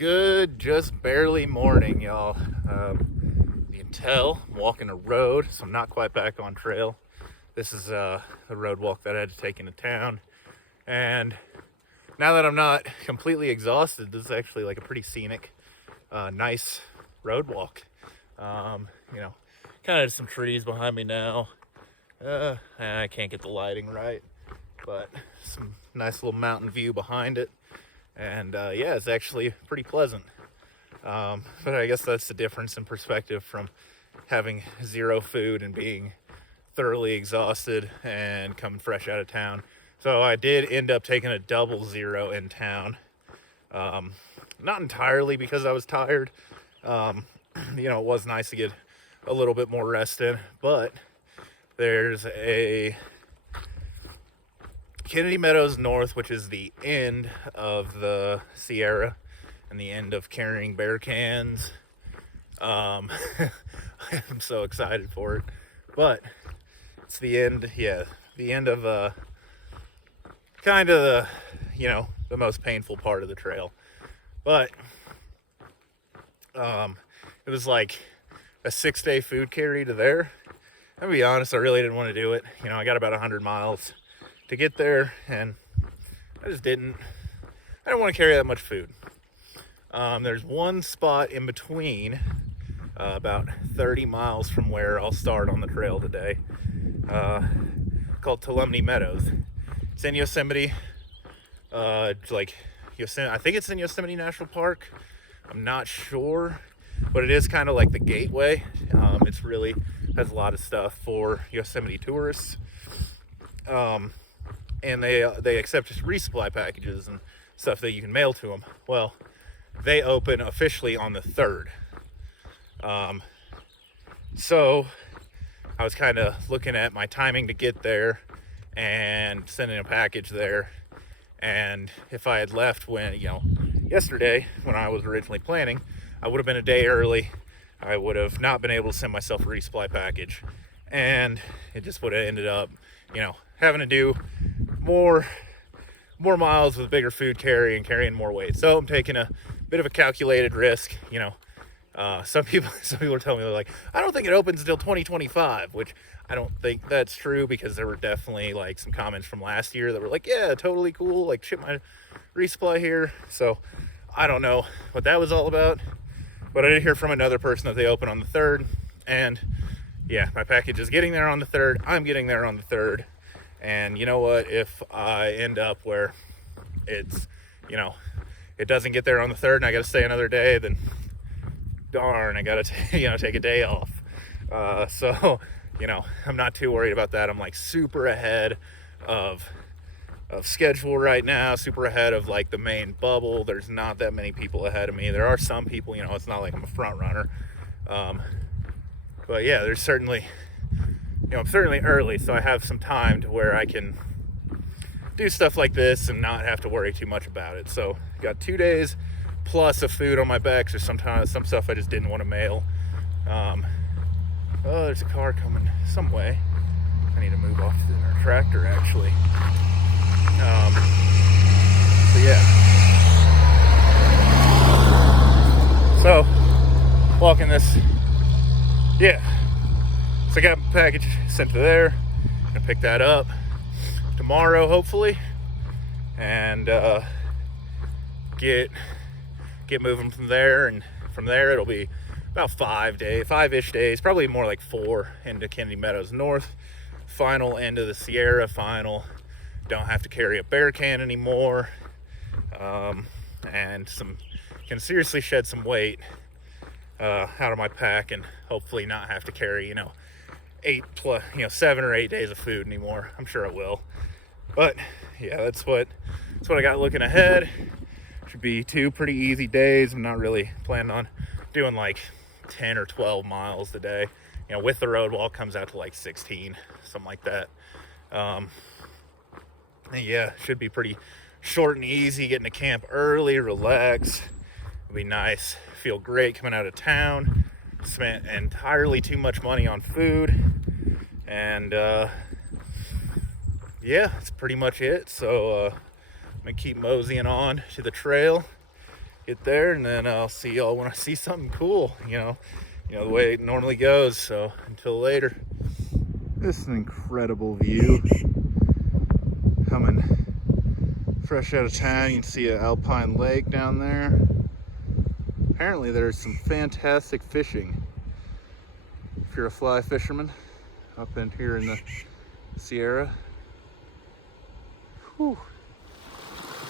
Good, just barely morning, y'all. You can tell I'm walking a road, so I'm not quite back on trail. This is the road walk that I had to take into town. And now that I'm not completely exhausted, this is actually like a pretty scenic, nice road walk. Kind of some trees behind me now. I can't get the lighting right, but some nice little mountain view behind it. And yeah, it's actually pretty pleasant. But I guess that's the difference in perspective from having zero food and being thoroughly exhausted and coming fresh out of town. So I did end up taking a double zero in town. Not entirely because I was tired. It was nice to get a little bit more rest in, but there's a Tuolumne Meadows North, which is the end of the Sierra and the end of carrying bear cans. I'm so excited for it, but it's the end. Yeah, the end of kind of the most painful part of the trail. But it was like a 6-day food carry to there. I'll be honest, I really didn't want to do it. I got about 100 miles to get there, and I didn't want to carry that much food. There's one spot in between, about 30 miles from where I'll start on the trail today, called Tolumni Meadows. It's in Yosemite. I think it's in Yosemite National Park. I'm not sure, but it is kind of like the gateway. It's really has a lot of stuff for Yosemite tourists. And they accept resupply packages and stuff that you can mail to them. Well, they open officially on the 3rd. So I was kind of looking at my timing to get there and sending a package there. And if I had left yesterday when I was originally planning, I would have been a day early. I would have not been able to send myself a resupply package. And it just would have ended up, having to do more miles with bigger food carry and carrying more weight. So I'm taking a bit of a calculated risk. Some people are telling me, they're like, I don't think it opens until 2025, which I don't think that's true, because there were definitely like some comments from last year that were like, yeah, totally cool, like ship my resupply here. So I don't know what that was all about, but I did hear from another person that they open on the 3rd, and yeah, my package is getting there on the 3rd. I'm getting there on the 3rd. And you know what? If I end up where it's, it doesn't get there on the 3rd and I got to stay another day, then darn, I got to, take a day off. So, I'm not too worried about that. I'm like super ahead of schedule right now, super ahead of like the main bubble. There's not that many people ahead of me. There are some people, it's not like I'm a front runner. But yeah, there's certainly, I'm certainly early, so I have some time to where I can do stuff like this and not have to worry too much about it. So got 2 days plus of food on my back. So sometimes some stuff I just didn't want to mail. There's a car coming some way. I need to move off to our tractor actually. So yeah. So walking this. Yeah. So I got my package sent to there. I'm gonna pick that up tomorrow, hopefully, and get moving from there. And from there, it'll be about 5-ish days, probably more like 4 into Tuolumne Meadows North. Final end of the Sierra. Final. Don't have to carry a bear can anymore, and can seriously shed some weight out of my pack, and hopefully not have to carry 7 or 8 days of food anymore. I'm sure it will. But yeah, that's what I got looking ahead. Should be 2 pretty easy days. I'm not really planning on doing like 10 or 12 miles a day. With the road walk comes out to like 16, something like that. Yeah, should be pretty short and easy. Getting to camp early, relax. It'll be nice. Feel great coming out of town. Spent entirely too much money on food, and yeah, that's pretty much it. So I'm gonna keep moseying on to the trail, get there, and then I'll see y'all when I see something cool, the way it normally goes. So until later. This is an incredible view. Coming fresh out of town, you can see an Alpine Lake down there. Apparently there's some fantastic fishing if you're a fly fisherman up in here in the Sierra. Whew.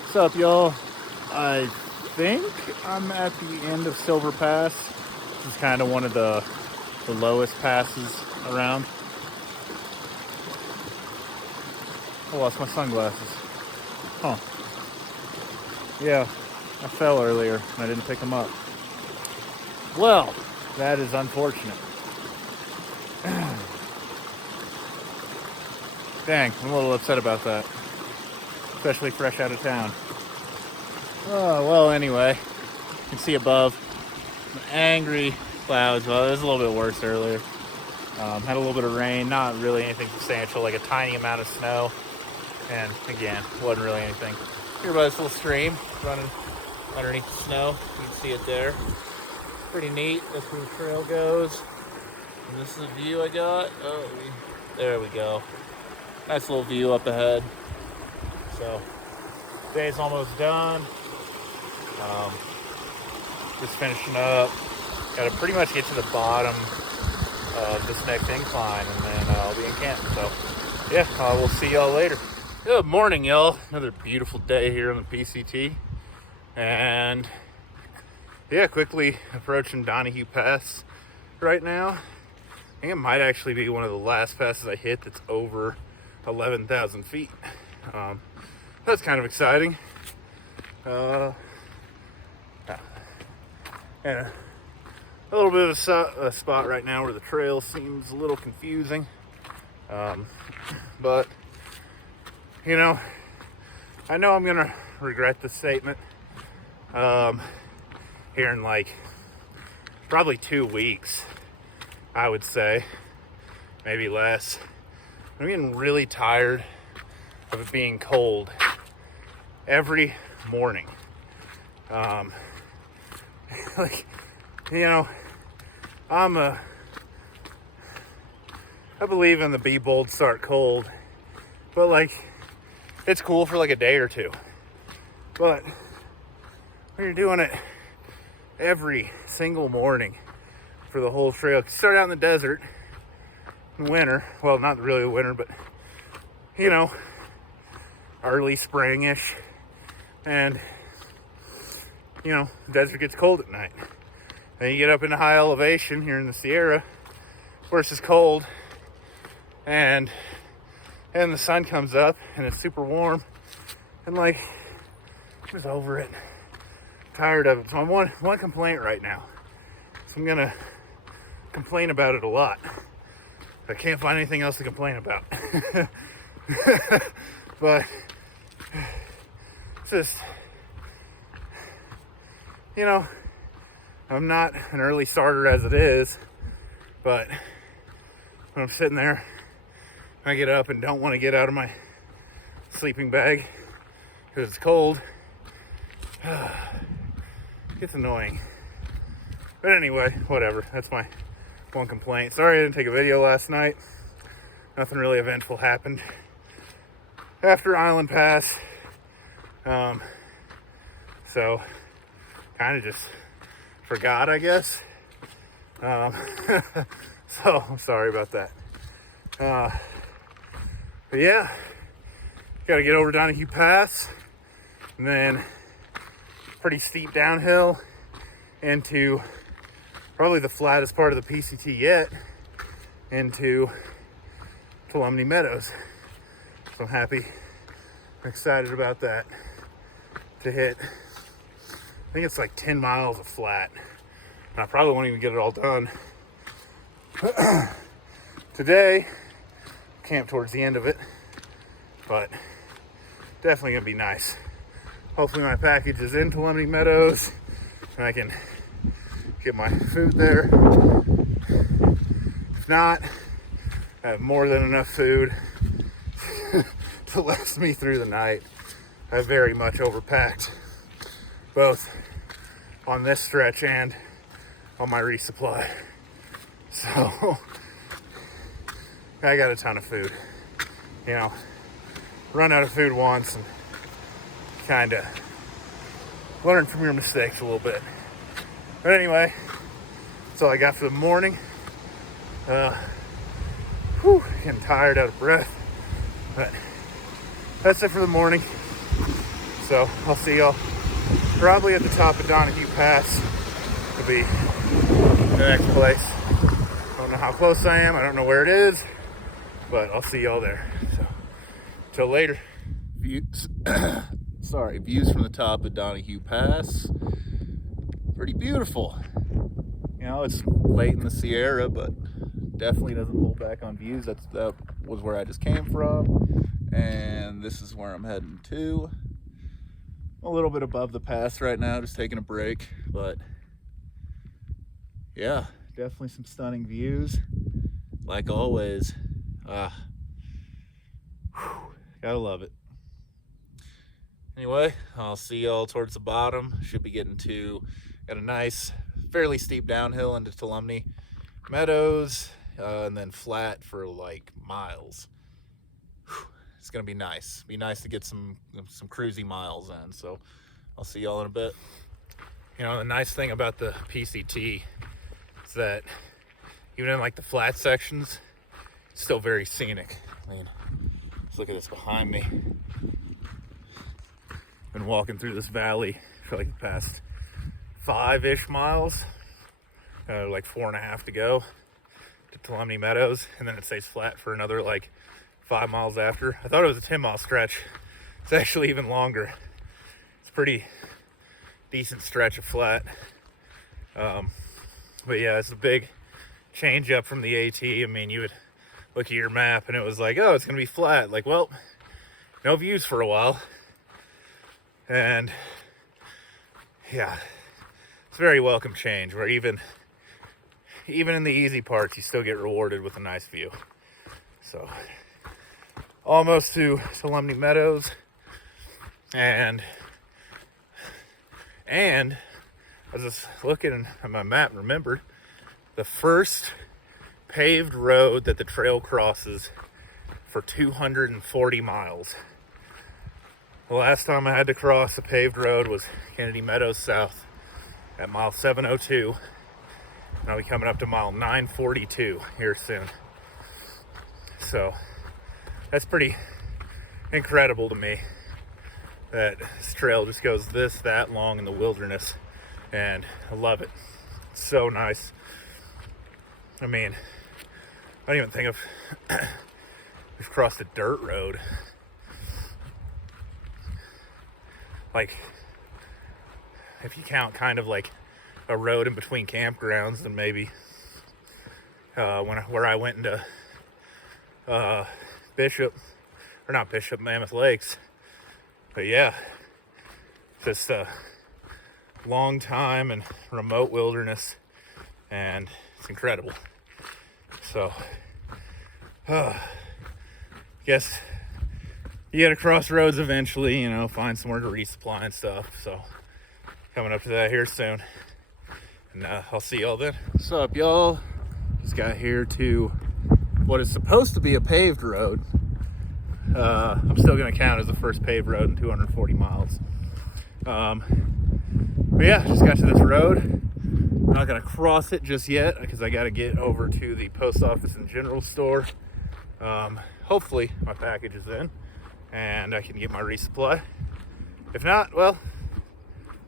What's up, y'all? I think I'm at the end of Silver Pass. This is kind of one of the lowest passes around. I lost my sunglasses. Huh. Yeah, I fell earlier and I didn't pick them up. Well, that is unfortunate. Dang, I'm a little upset about that. Especially fresh out of town. Oh, well, anyway, you can see above some angry clouds. Well, it was a little bit worse earlier. Had a little bit of rain, not really anything substantial, like a tiny amount of snow. And again, wasn't really anything. Here by this little stream running underneath the snow. You can see it there. Pretty neat. That's where the trail goes. And this is the view I got. Oh, there we go. Nice little view up ahead. So, day's almost done. Just finishing up. Got to pretty much get to the bottom of this next incline, and then I'll be in camp. So, yeah, we'll see y'all later. Good morning, y'all. Another beautiful day here on the PCT. And, yeah, quickly approaching Donahue Pass right now. I think it might actually be one of the last passes I hit that's over 11,000 feet. That's kind of exciting. And a little bit of a spot right now where the trail seems a little confusing. But, I know I'm going to regret this statement here in probably 2 weeks, I would say, maybe less. I'm getting really tired of it being cold every morning. I believe in the be bold, start cold, but it's cool for a day or two. But when you're doing it every single morning for the whole trail, you start out in the desert in winter. Well, not really winter, but early spring-ish. And the desert gets cold at night. Then you get up into high elevation here in the Sierra, where it's just cold, and the sun comes up and it's super warm, and I'm just over it, tired of it. So I'm one complaint right now, so I'm gonna complain about it a lot. I can't find anything else to complain about. But it's just, I'm not an early starter as it is, but when I'm sitting there, I get up and don't want to get out of my sleeping bag because it's cold. It's annoying. But anyway, whatever. That's my one complaint. Sorry I didn't take a video last night. Nothing really eventful happened after Island Pass. So kind of just forgot, I guess. So I'm sorry about that. But yeah, gotta get over Donahue Pass, and then pretty steep downhill into probably the flattest part of the PCT yet, into Tuolumne Meadows. So I'm happy, I'm excited about that, to hit, I think it's 10 miles of flat, and I probably won't even get it all done. Today, camp towards the end of it, but definitely gonna be nice. Hopefully my package is in Tuolumne Meadows and I can get my food there. If not, I have more than enough food to last me through the night. I very much overpacked, both on this stretch and on my resupply. So I got a ton of food. You know, run out of food once and kind of learn from your mistakes a little bit. But anyway, that's all I got for the morning. Getting tired, out of breath. But that's it for the morning. So I'll see y'all probably at the top of Donahue Pass. Will be the next place. I don't know how close I am. I don't know where it is, but I'll see y'all there. So till later. Views. Views from the top of Donahue Pass. Pretty beautiful. You know, it's late in the Sierra, but definitely doesn't hold back on views. That was where I just came from, and this is where I'm heading to. A little bit above the pass right now, just taking a break, but yeah, definitely some stunning views, like always. Gotta love it. Anyway, I'll see y'all towards the bottom. Should be getting to, got a nice, fairly steep downhill into Tuolumne Meadows, and then flat for like miles. It's gonna be nice. Be nice to get some cruisy miles in. So I'll see y'all in a bit. You know, the nice thing about the PCT is that even in like the flat sections, it's still very scenic. I mean, just look at this behind me. Been walking through this valley for like the past 5-ish miles, like 4.5 to go to Tolumni Meadows, and then it stays flat for another like 5 miles after. I thought it was a 10-mile stretch. It's actually even longer. It's a pretty decent stretch of flat. But yeah, it's a big change up from the AT. I mean, you would look at your map and it was like, oh, it's gonna be flat. Like, well, no views for a while. And yeah, it's a very welcome change where even in the easy parts, you still get rewarded with a nice view. So almost to Tuolumne Meadows, and I was just looking at my map and remembered the first paved road that the trail crosses for 240 miles. The last time I had to cross a paved road was Kennedy Meadows South at mile 702. And I'll be coming up to mile 942 here soon. So that's pretty incredible to me that this trail just goes that long in the wilderness, and I love it. It's so nice. I mean, I don't even think of we've crossed a dirt road. Like, if you count kind of like a road in between campgrounds, then maybe where I went into Mammoth Lakes. But yeah, just a long time and remote wilderness, and it's incredible. So guess you gotta cross roads eventually, you know, find somewhere to resupply and stuff. So coming up to that here soon, and I'll see y'all then. What's up, y'all? Just got here to what is supposed to be a paved road. I'm still gonna count as the first paved road in 240 miles. But yeah, just got to this road. I'm not gonna cross it just yet because I gotta get over to the post office and general store. Hopefully my package is in and I can get my resupply. If not, well,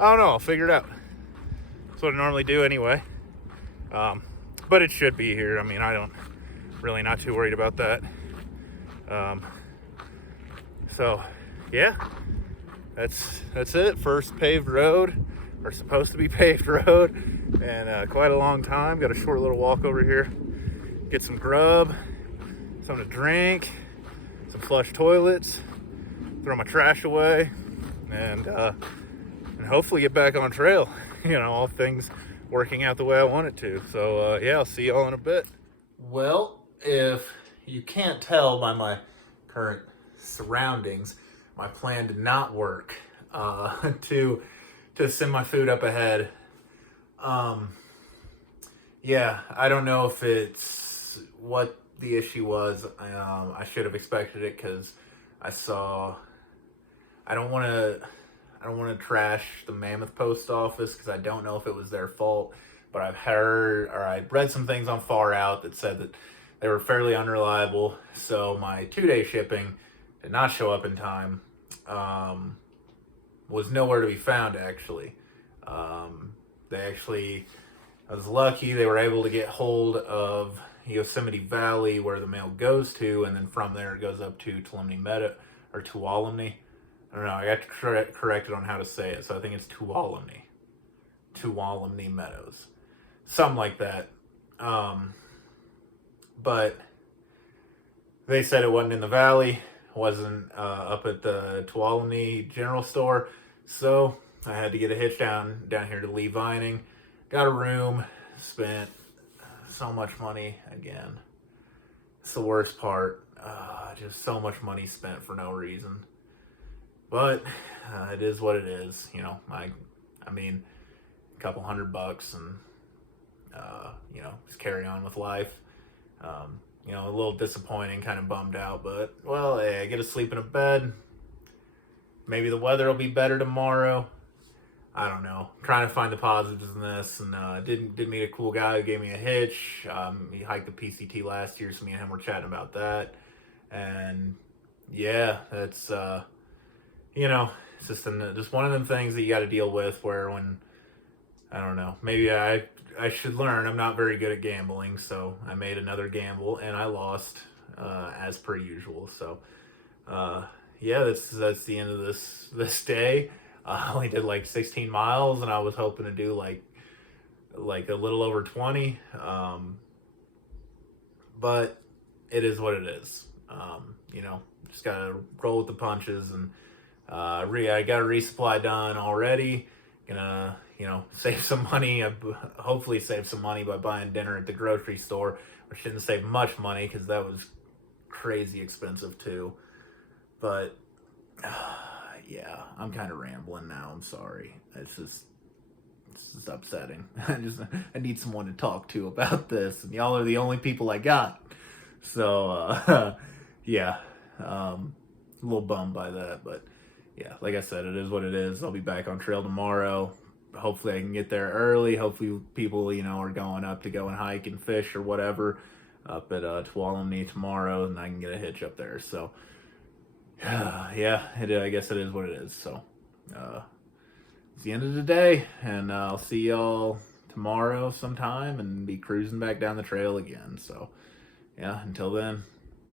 I don't know, I'll figure it out. That's what I normally do anyway. But it should be here. I mean, I don't really, not too worried about that. So yeah, that's it. First paved road, or supposed to be paved road, and quite a long time. Got a short little walk over here, get some grub, something to drink, some flush toilets, throw my trash away, and hopefully get back on trail. You know, all things working out the way I want it to. So yeah, I'll see y'all in a bit. Well, if you can't tell by my current surroundings, my plan did not work to send my food up ahead Yeah, I don't know if it's what the issue was. I should have expected it because I saw. I don't want to. I don't want to trash the Mammoth post office because I don't know if it was their fault, but I've heard or I read some things on Far Out that said that they were fairly unreliable. So my 2-day shipping did not show up in time. Was nowhere to be found actually. They actually, I was lucky they were able to get hold of Yosemite Valley where the mail goes to, and then from there it goes up to Tolumni Meadows or Tuolumne. I don't know. I got to correct it on how to say it, so I think it's Tuolumne Meadows, something like that. But they said it wasn't in the valley, wasn't up at the Tuolumne General Store, so I had to get a hitch down here to Lee Vining. Got a room, spent so much money again. It's the worst part. Just so much money spent for no reason. But it is what it is. I mean, a couple $100 and, just carry on with life. A little disappointing, kind of bummed out, but, well, hey, I get to sleep in a bed. Maybe the weather will be better tomorrow. I don't know. I'm trying to find the positives in this, and did meet a cool guy who gave me a hitch. He hiked the PCT last year, so me and him were chatting about that. And, yeah, that's, it's just one of them things that you got to deal with where when, I don't know, maybe I should learn. I'm not very good at gambling, so I made another gamble and I lost as per usual. So, yeah, that's the end of this day. I only did like 16 miles and I was hoping to do like a little over 20. But it is what it is. Just gotta roll with the punches, and I got a resupply done already. Gonna, save some money. Hopefully save some money by buying dinner at the grocery store, which didn't save much money because that was crazy expensive too. But yeah, I'm kind of rambling now. I'm sorry. It's just upsetting. I need someone to talk to about this, and y'all are the only people I got. So yeah, a little bummed by that, but yeah, like I said, it is what it is. I'll be back on trail tomorrow. Hopefully I can get there early. Hopefully people, are going up to go and hike and fish or whatever up at Tuolumne tomorrow, and I can get a hitch up there. So yeah, I guess it is what it is. So it's the end of the day, and I'll see y'all tomorrow sometime and be cruising back down the trail again. So yeah, until then.